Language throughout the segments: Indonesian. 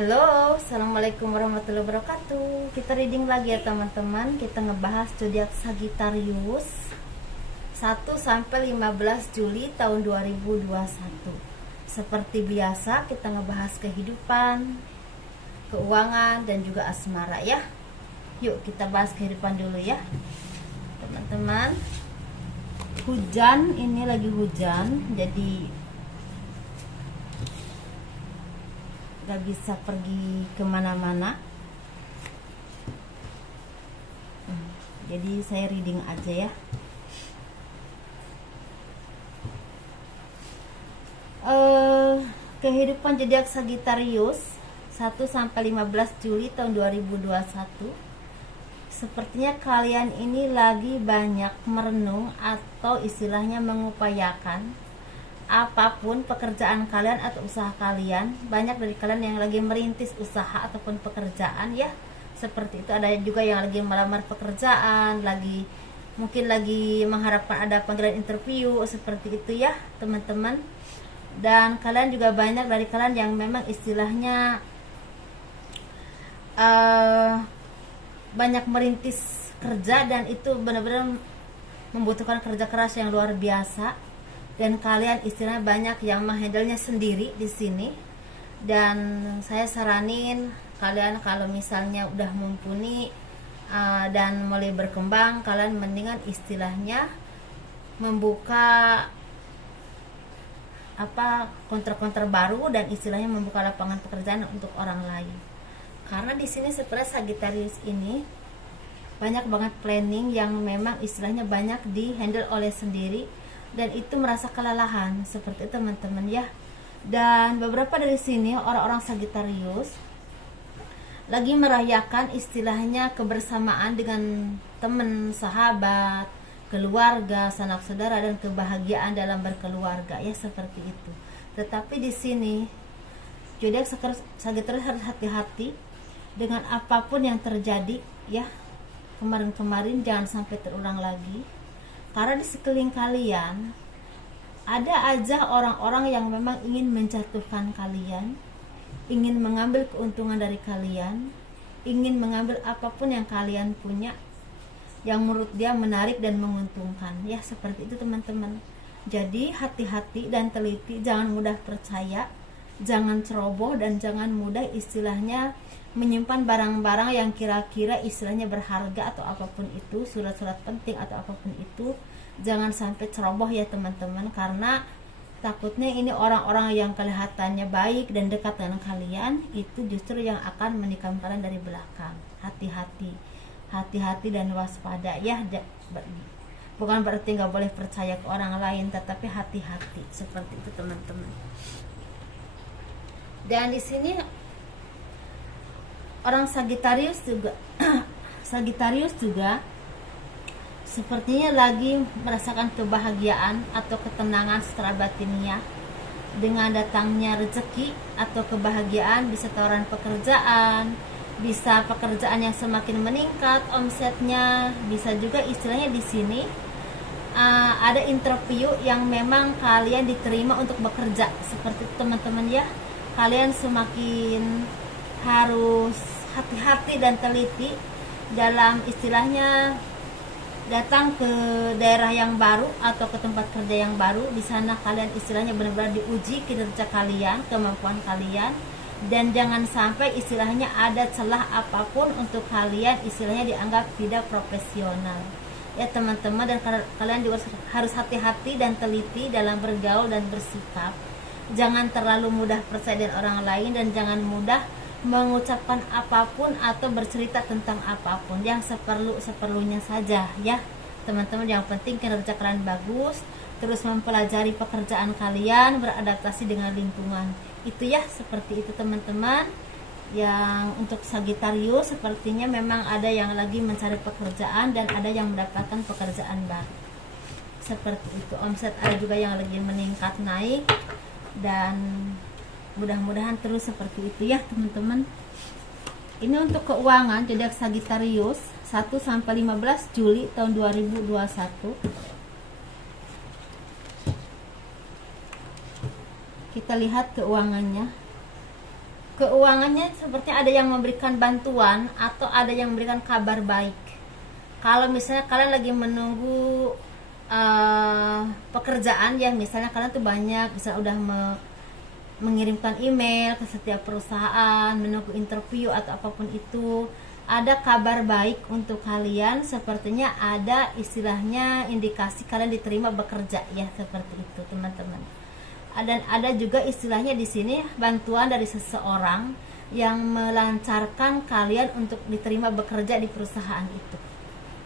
Halo, assalamualaikum warahmatullahi wabarakatuh. Kita reading lagi ya teman-teman. Kita ngebahas zodiak Sagittarius 1 sampai 15 Juli tahun 2021. Seperti biasa kita ngebahas kehidupan, keuangan dan juga asmara ya. Yuk kita bahas kehidupan dulu ya teman-teman. Hujan, ini lagi hujan, jadi gak bisa pergi kemana-mana. Jadi saya reading aja ya. Kehidupan zodiak Sagittarius 1 sampai 15 Juli tahun 2021. Sepertinya kalian ini lagi banyak merenung atau istilahnya mengupayakan apapun pekerjaan kalian atau usaha kalian. Banyak dari kalian yang lagi merintis usaha ataupun pekerjaan ya, seperti itu. Ada juga yang lagi melamar pekerjaan, mungkin lagi mengharapkan ada panggilan interview, seperti itu ya teman-teman. Dan kalian juga banyak dari kalian yang memang istilahnya banyak merintis kerja, dan itu benar-benar membutuhkan kerja keras yang luar biasa. Dan kalian istilahnya banyak yang menghandlenya sendiri di sini. Dan saya saranin kalian kalau misalnya udah mumpuni dan mulai berkembang, kalian mendingan istilahnya membuka kontrak-kontrak baru dan istilahnya membuka lapangan pekerjaan untuk orang lain. Karena di sini sebenarnya Sagittarius ini banyak banget planning yang memang istilahnya banyak di handle oleh sendiri, dan itu merasa kelelahan, seperti itu teman-teman ya. Dan beberapa dari sini orang-orang Sagittarius lagi merayakan istilahnya kebersamaan dengan teman, sahabat, keluarga, sanak saudara, dan kebahagiaan dalam berkeluarga ya, seperti itu. Tetapi di sini zodiak Sagittarius harus hati-hati dengan apapun yang terjadi ya. Kemarin-kemarin jangan sampai terulang lagi. Karena di sekeliling kalian ada aja orang-orang yang memang ingin menjatuhkan kalian, ingin mengambil keuntungan dari kalian, ingin mengambil apapun yang kalian punya yang menurut dia menarik dan menguntungkan ya, seperti itu teman-teman. Jadi hati-hati dan teliti, jangan mudah percaya, jangan ceroboh, dan jangan mudah istilahnya menyimpan barang-barang yang kira-kira istilahnya berharga atau apapun itu, surat-surat penting atau apapun itu. Jangan sampai ceroboh ya teman-teman, karena takutnya ini orang-orang yang kelihatannya baik dan dekat dengan kalian itu justru yang akan menikam kalian dari belakang. Hati-hati dan waspada ya. Bukan berarti nggak boleh percaya ke orang lain, tetapi hati-hati, seperti itu teman-teman. Dan di sini orang Sagittarius juga sepertinya lagi merasakan kebahagiaan atau ketenangan secara batiniah dengan datangnya rezeki atau kebahagiaan, bisa tawaran pekerjaan, bisa pekerjaan yang semakin meningkat omsetnya, bisa juga istilahnya di sini ada interview yang memang kalian diterima untuk bekerja, seperti itu teman-teman ya. Kalian semakin harus hati-hati dan teliti dalam istilahnya datang ke daerah yang baru atau ke tempat kerja yang baru. Di sana kalian istilahnya benar-benar diuji kinerja kalian, kemampuan kalian, dan jangan sampai istilahnya ada celah apapun untuk kalian istilahnya dianggap tidak profesional ya teman-teman. Dan kalian juga harus hati-hati dan teliti dalam bergaul dan bersikap. Jangan terlalu mudah percaya dengan orang lain, dan jangan mudah mengucapkan apapun atau bercerita tentang apapun, yang seperlunya saja ya teman-teman. Yang penting kinerja kalian bagus, terus mempelajari pekerjaan kalian, beradaptasi dengan lingkungan, itu ya, seperti itu teman-teman. Yang untuk Sagittarius sepertinya memang ada yang lagi mencari pekerjaan dan ada yang mendapatkan pekerjaan baru, seperti itu. Omset ada juga yang lagi meningkat naik, dan mudah-mudahan terus seperti itu ya teman-teman. Ini untuk keuangan zodiak Sagittarius 1 sampai 15 Juli tahun 2021. Kita lihat keuangannya. keuangannya seperti ada yang memberikan bantuan atau ada yang memberikan kabar baik. Kalau misalnya kalian lagi menunggu pekerjaan ya, misalnya kalian tuh banyak bisa udah mengirimkan email ke setiap perusahaan, menunggu interview atau apapun itu, ada kabar baik untuk kalian. Sepertinya ada istilahnya indikasi kalian diterima bekerja ya, seperti itu teman-teman. Dan ada juga istilahnya di sini bantuan dari seseorang yang melancarkan kalian untuk diterima bekerja di perusahaan itu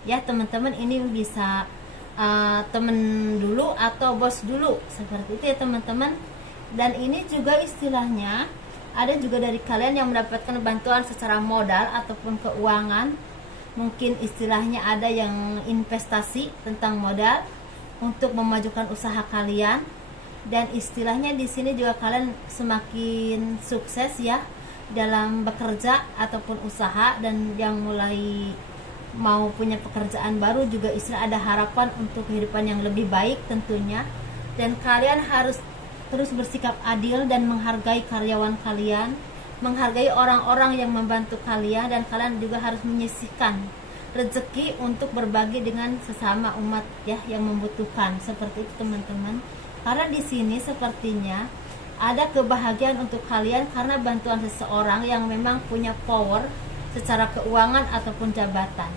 ya teman-teman. Ini bisa temen dulu atau bos dulu, seperti itu ya teman-teman. Dan ini juga istilahnya ada juga dari kalian yang mendapatkan bantuan secara modal ataupun keuangan. Mungkin istilahnya ada yang investasi tentang modal untuk memajukan usaha kalian. Dan istilahnya di sini juga kalian semakin sukses ya dalam bekerja ataupun usaha, dan yang mulai mau punya pekerjaan baru juga istilah ada harapan untuk kehidupan yang lebih baik tentunya. Dan kalian harus terus bersikap adil dan menghargai karyawan kalian, menghargai orang-orang yang membantu kalian, dan kalian juga harus menyisihkan rezeki untuk berbagi dengan sesama umat ya yang membutuhkan, seperti itu teman-teman. Karena di sini sepertinya ada kebahagiaan untuk kalian karena bantuan seseorang yang memang punya power secara keuangan ataupun jabatan.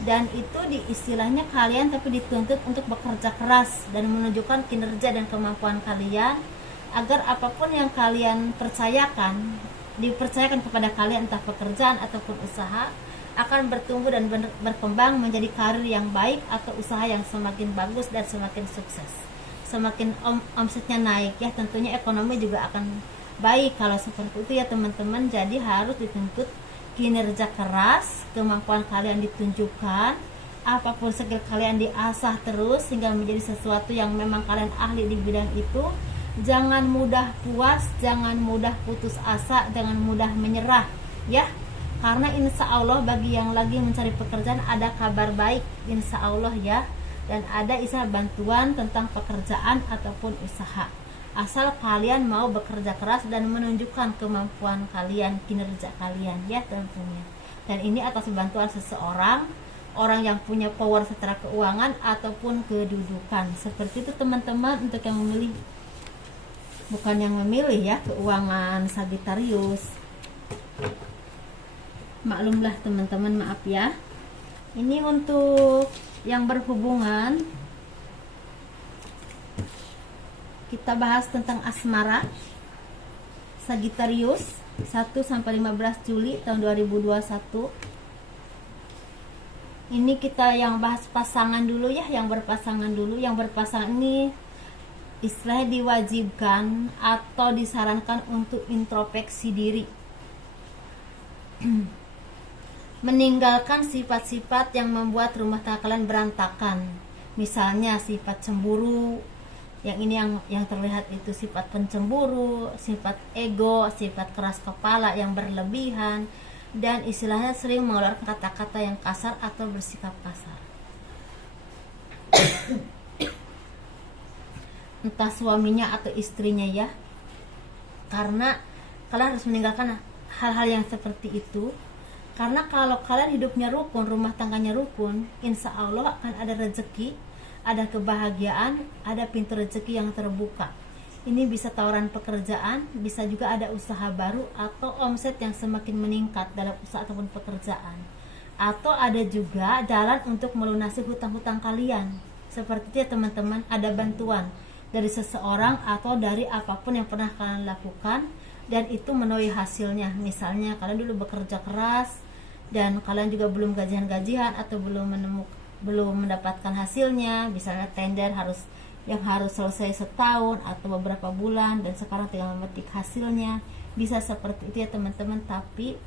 Dan itu di istilahnya kalian tapi dituntut untuk bekerja keras dan menunjukkan kinerja dan kemampuan kalian agar apapun yang kalian dipercayakan kepada kalian, entah pekerjaan ataupun usaha, akan bertumbuh dan berkembang menjadi karir yang baik atau usaha yang semakin bagus dan semakin sukses. Semakin omsetnya naik ya, tentunya ekonomi juga akan baik kalau seperti itu ya teman-teman. Jadi harus dituntut kinerja keras, kemampuan kalian ditunjukkan, apapun skill kalian diasah terus hingga menjadi sesuatu yang memang kalian ahli di bidang itu. Jangan mudah puas, jangan mudah putus asa, jangan mudah menyerah ya, karena insya Allah bagi yang lagi mencari pekerjaan ada kabar baik insya Allah ya. Dan ada istilah bantuan tentang pekerjaan ataupun usaha, asal kalian mau bekerja keras dan menunjukkan kemampuan kalian, kinerja kalian ya tentunya. Dan ini atas bantuan seseorang, orang yang punya power secara keuangan ataupun kedudukan, seperti itu teman-teman. Untuk yang memilih, bukan yang memilih ya, keuangan Sagittarius, maklumlah teman-teman, maaf ya. Ini untuk yang berhubungan, kita bahas tentang asmara Sagittarius 1-15 Juli tahun 2021. Ini kita yang bahas pasangan dulu ya, yang berpasangan dulu. Yang berpasangan ini istilahnya diwajibkan atau disarankan untuk introspeksi diri, meninggalkan sifat-sifat yang membuat rumah tangga kalian berantakan. Misalnya sifat cemburu, yang ini yang terlihat itu sifat pencemburu, sifat ego, sifat keras kepala yang berlebihan, dan istilahnya sering mengeluarkan kata-kata yang kasar atau bersikap kasar. Entah suaminya atau istrinya ya. Karena kalian harus meninggalkan hal-hal yang seperti itu. Karena kalau kalian hidupnya rukun, rumah tangganya rukun, insya Allah akan ada rezeki, ada kebahagiaan, ada pintu rezeki yang terbuka. Ini bisa tawaran pekerjaan, bisa juga ada usaha baru atau omset yang semakin meningkat dalam usaha ataupun pekerjaan. Atau ada juga jalan untuk melunasi hutang-hutang kalian. Seperti itu ya teman-teman, ada bantuan dari seseorang atau dari apapun yang pernah kalian lakukan dan itu menuai hasilnya. Misalnya kalian dulu bekerja keras dan kalian juga belum gajian-gajian atau belum mendapatkan hasilnya, misalnya tender harus selesai setahun atau beberapa bulan dan sekarang tinggal memetik hasilnya, bisa seperti itu ya teman-teman. Tapi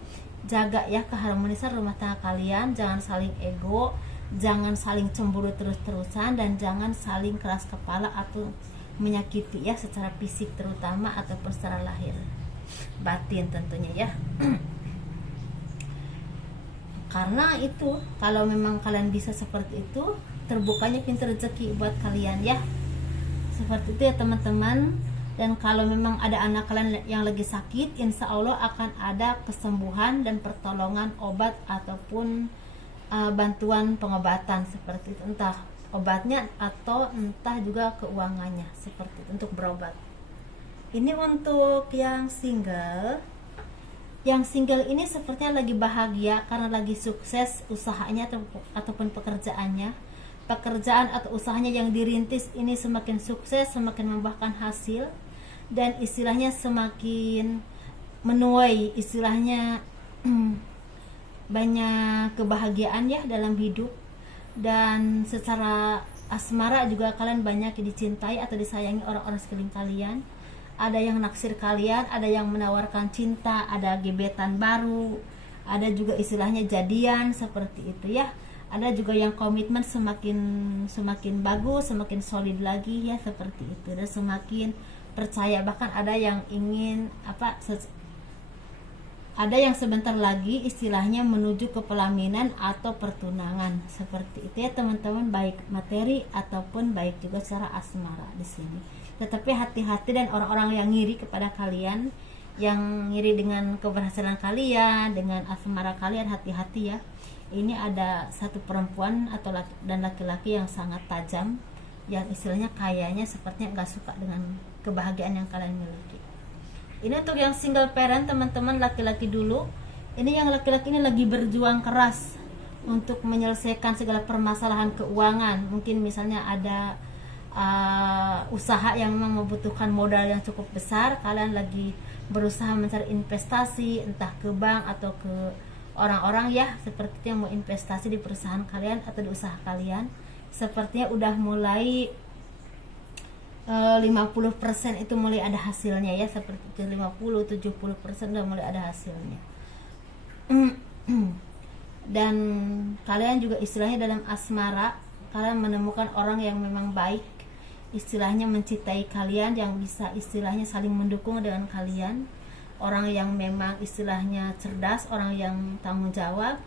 jaga ya keharmonisan rumah tangga kalian, jangan saling ego, jangan saling cemburu terus-terusan, dan jangan saling keras kepala atau menyakiti ya secara fisik terutama ataupun secara lahir batin tentunya ya. Karena itu kalau memang kalian bisa seperti itu, terbukanya pintu rezeki buat kalian ya. Seperti itu ya teman-teman. Dan kalau memang ada anak kalian yang lagi sakit, insya Allah akan ada kesembuhan dan pertolongan obat ataupun bantuan pengobatan seperti itu, entah obatnya atau entah juga keuangannya seperti itu untuk berobat. Ini untuk yang single. Yang single ini sepertinya lagi bahagia karena lagi sukses usahanya ataupun pekerjaannya. Pekerjaan atau usahanya yang dirintis ini semakin sukses, semakin membuahkan hasil, dan istilahnya semakin menuai, istilahnya banyak kebahagiaan ya dalam hidup. Dan secara asmara juga kalian banyak dicintai atau disayangi orang-orang sekeliling kalian. Ada yang naksir kalian, ada yang menawarkan cinta, ada gebetan baru, ada juga istilahnya jadian seperti itu ya. Ada juga yang komitmen semakin bagus, semakin solid lagi ya seperti itu, dan semakin percaya. Bahkan ada yang ingin ada yang sebentar lagi istilahnya menuju ke pelaminan atau pertunangan seperti itu ya teman-teman, baik materi ataupun baik juga secara asmara di sini. Tetapi hati-hati dan orang-orang yang ngiri kepada kalian, yang ngiri dengan keberhasilan kalian, dengan asmara kalian, hati-hati ya. Ini ada satu perempuan atau dan laki-laki yang sangat tajam, yang istilahnya kayaknya sepertinya nggak suka dengan kebahagiaan yang kalian miliki. Ini untuk yang single parent teman-teman, laki-laki dulu. Ini yang laki-laki ini lagi berjuang keras untuk menyelesaikan segala permasalahan keuangan. Mungkin misalnya ada usaha yang memang membutuhkan modal yang cukup besar, kalian lagi berusaha mencari investasi entah ke bank atau ke orang-orang ya seperti itu yang mau investasi di perusahaan kalian atau di usaha kalian. Sepertinya udah mulai 50% itu mulai ada hasilnya ya, seperti itu 50-70% udah mulai ada hasilnya. Dan kalian juga istilahnya dalam asmara, kalian menemukan orang yang memang baik, istilahnya mencintai kalian, yang bisa istilahnya saling mendukung dengan kalian. Orang yang memang istilahnya cerdas, orang yang tanggung jawab,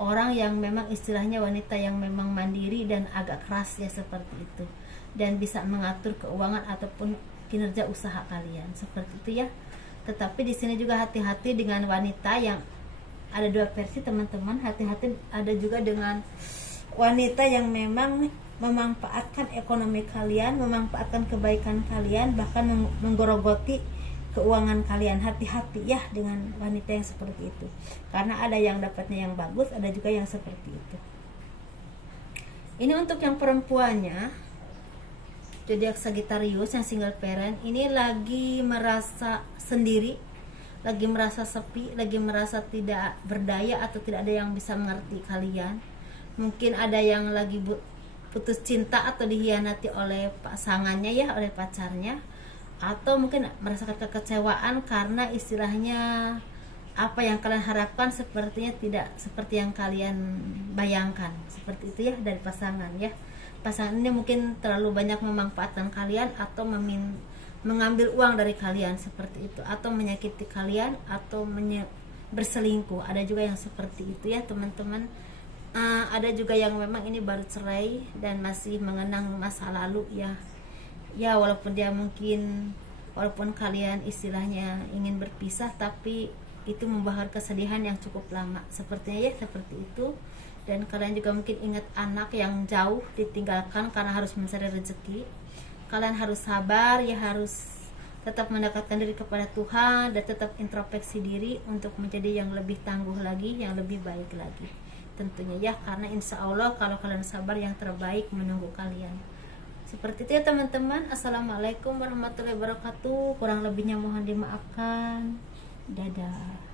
orang yang memang istilahnya wanita yang memang mandiri dan agak keras ya seperti itu, dan bisa mengatur keuangan ataupun kinerja usaha kalian seperti itu ya. Tetapi di sini juga hati-hati dengan wanita yang ada dua versi teman-teman. Hati-hati ada juga dengan wanita yang memang memanfaatkan ekonomi kalian, memanfaatkan kebaikan kalian, bahkan menggerogoti keuangan kalian. Hati-hati ya dengan wanita yang seperti itu, karena ada yang dapatnya yang bagus, ada juga yang seperti itu. Ini untuk yang perempuannya, zodiak Sagittarius yang single parent, ini lagi merasa sendiri, lagi merasa sepi, lagi merasa tidak berdaya atau tidak ada yang bisa mengerti kalian. Mungkin ada yang lagi putus cinta atau dihianati oleh pasangannya ya, oleh pacarnya, atau mungkin merasakan kekecewaan karena istilahnya apa yang kalian harapkan sepertinya tidak seperti yang kalian bayangkan seperti itu ya dari pasangan ya. Pasangan ini mungkin terlalu banyak memanfaatkan kalian atau mengambil uang dari kalian seperti itu, atau menyakiti kalian, atau berselingkuh. Ada juga yang seperti itu ya teman-teman. Ada juga yang memang ini baru cerai dan masih mengenang masa lalu ya. Ya walaupun kalian istilahnya ingin berpisah, tapi itu membawa kesedihan yang cukup lama sepertinya ya seperti itu. Dan kalian juga mungkin ingat anak yang jauh ditinggalkan karena harus mencari rezeki. Kalian harus sabar ya, harus tetap mendekatkan diri kepada Tuhan dan tetap introspeksi diri untuk menjadi yang lebih tangguh lagi, yang lebih baik lagi tentunya ya, karena insya Allah kalau kalian sabar yang terbaik menunggu kalian. Seperti itu ya teman-teman. Assalamualaikum warahmatullahi wabarakatuh. Kurang lebihnya mohon dimaafkan. Dadah.